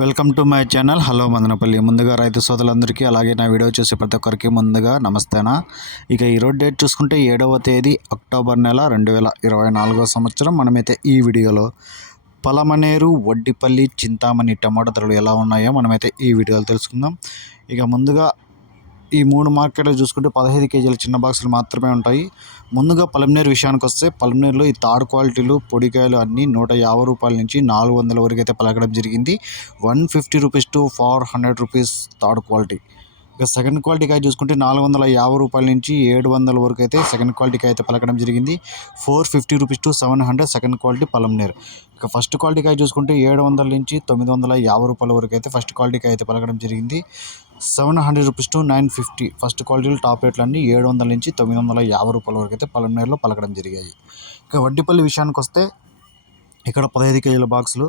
Welcome to my channel. Hello Madanapalle. ముందుగా రైతు సోదరులందరికీ అలాగే నా వీడియో చూసే ప్రతి ఒక్కరికి ముందుగా నమస్తేనా? ఇక ఈరోజు డేట్ చూసుకుంటే ఏడవ తేదీ అక్టోబర్ నెల రెండు వేల ఇరవై నాలుగో సంవత్సరం. మనమైతే ఈ వీడియోలో పలమనేరు వడ్డిపల్లి చింతామణి టమాటా ధరలు ఎలా ఉన్నాయో మనమైతే ఈ వీడియోలో తెలుసుకుందాం. ఇక ముందుగా ఈ మూడు మార్కెట్లు చూసుకుంటే పదహైదు కేజీల చిన్న బాక్సులు మాత్రమే ఉంటాయి. ముందుగా పలమనేరు విషయానికి వస్తే పలమనేరులో ఈ తాడు క్వాలిటీలు పొడికాయలు అన్నీ నూట యాభై రూపాయల నుంచి నాలుగు వందల వరకు అయితే పలకడం జరిగింది. One fifty rupees to four hundred rupees third quality. ఇక సెకండ్ క్వాలిటీకాయ చూసుకుంటే నాలుగు వందల యాభై రూపాయల నుంచి ఏడు వందల వరకు అయితే సెకండ్ క్వాలిటీకాయ అయితే పలకడం జరిగింది. Four fifty rupees to seven hundred second quality Palamaner ఇక ఫస్ట్ క్వాలిటీకాయ చూసుకుంటే ఏడు వందల నుంచి తొమ్మిది వందల యాభై రూపాయల వరకు అయితే ఫస్ట్ క్వాలిటీకాయ అయితే పలకడం జరిగింది. Seven hundred rupees to nine fifty. First క్వాలిటీలో టాప్ రేట్లు అన్నీ ఏడు వందల నుంచి తొమ్మిది వందల యాభై రూపాయల వరకు అయితే పలంనేరులో పలకడం జరిగాయి. ఇక వడ్డీపల్లి విషయానికి వస్తే ఇక్కడ పదహైదు కేజీల బాక్సులు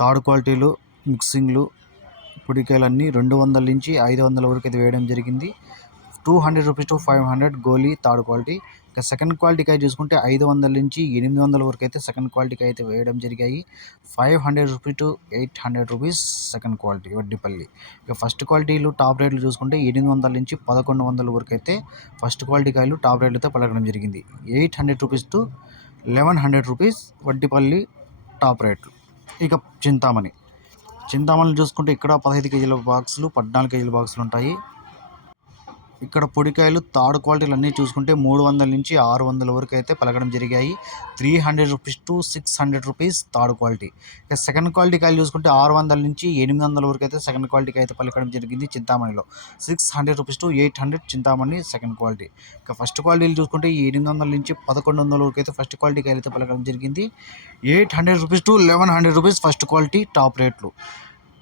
థర్డ్ క్వాలిటీలు మిక్సింగ్లు పొడికాయలు అన్నీ రెండు వందల నుంచి ఐదు వందల వరకు అయితే వేయడం జరిగింది. Two hundred rupees to five hundred Goli third quality. ఇక సెకండ్ క్వాలిటీకి చూసుకుంటే ఐదు వందల నుంచి ఎనిమిది వందల వరకు అయితే సెకండ్ క్వాలిటీకి అయితే వేయడం జరిగాయి. Five hundred rupees to eight hundred rupees second quality Vaddipalli ఇక ఫస్ట్ క్వాలిటీలు టాప్ రేట్లు చూసుకుంటే ఎనిమిది వందల నుంచి పదకొండు వందల వరకు అయితే ఫస్ట్ క్వాలిటీ కాయలు టాప్ రేట్లతో పలకడం జరిగింది. Eight hundred rupees to eleven hundred rupees Vaddipalli top రేట్లు. ఇక చింతామణి. చింతామణి చూసుకుంటే ఇక్కడ పదహైదు కేజీల బాక్సులు పద్నాలుగు కేజీల బాక్సులు ఉంటాయి. ఇక్కడ పొడికాయలు థర్డ్ క్వాలిటీలు అన్నీ చూసుకుంటే మూడు వందల నుంచి ఆరు వందల వరకు అయితే పలకడం జరిగాయి. Three hundred rupees to six hundred rupees third quality. ఇక సెకండ్ క్వాలిటీ కాయలు చూసుకుంటే ఆరు వందల నుంచి ఎనిమిది వందల వరకు అయితే సెకండ్ క్వాలిటీకి అయితే పలకడం జరిగింది చింతామణిలో. Six hundred rupees to eight hundred Chintamani second quality. ఇక ఫస్ట్ క్వాలిటీలు చూసుకుంటే ఎనిమిది వందల నుంచి పదకొండు వందల వరకు అయితే ఫస్ట్ క్వాలిటీ కాయలు అయితే పలకడం జరిగింది. Eight hundred rupees to eleven hundred rupees first quality top రేట్లు.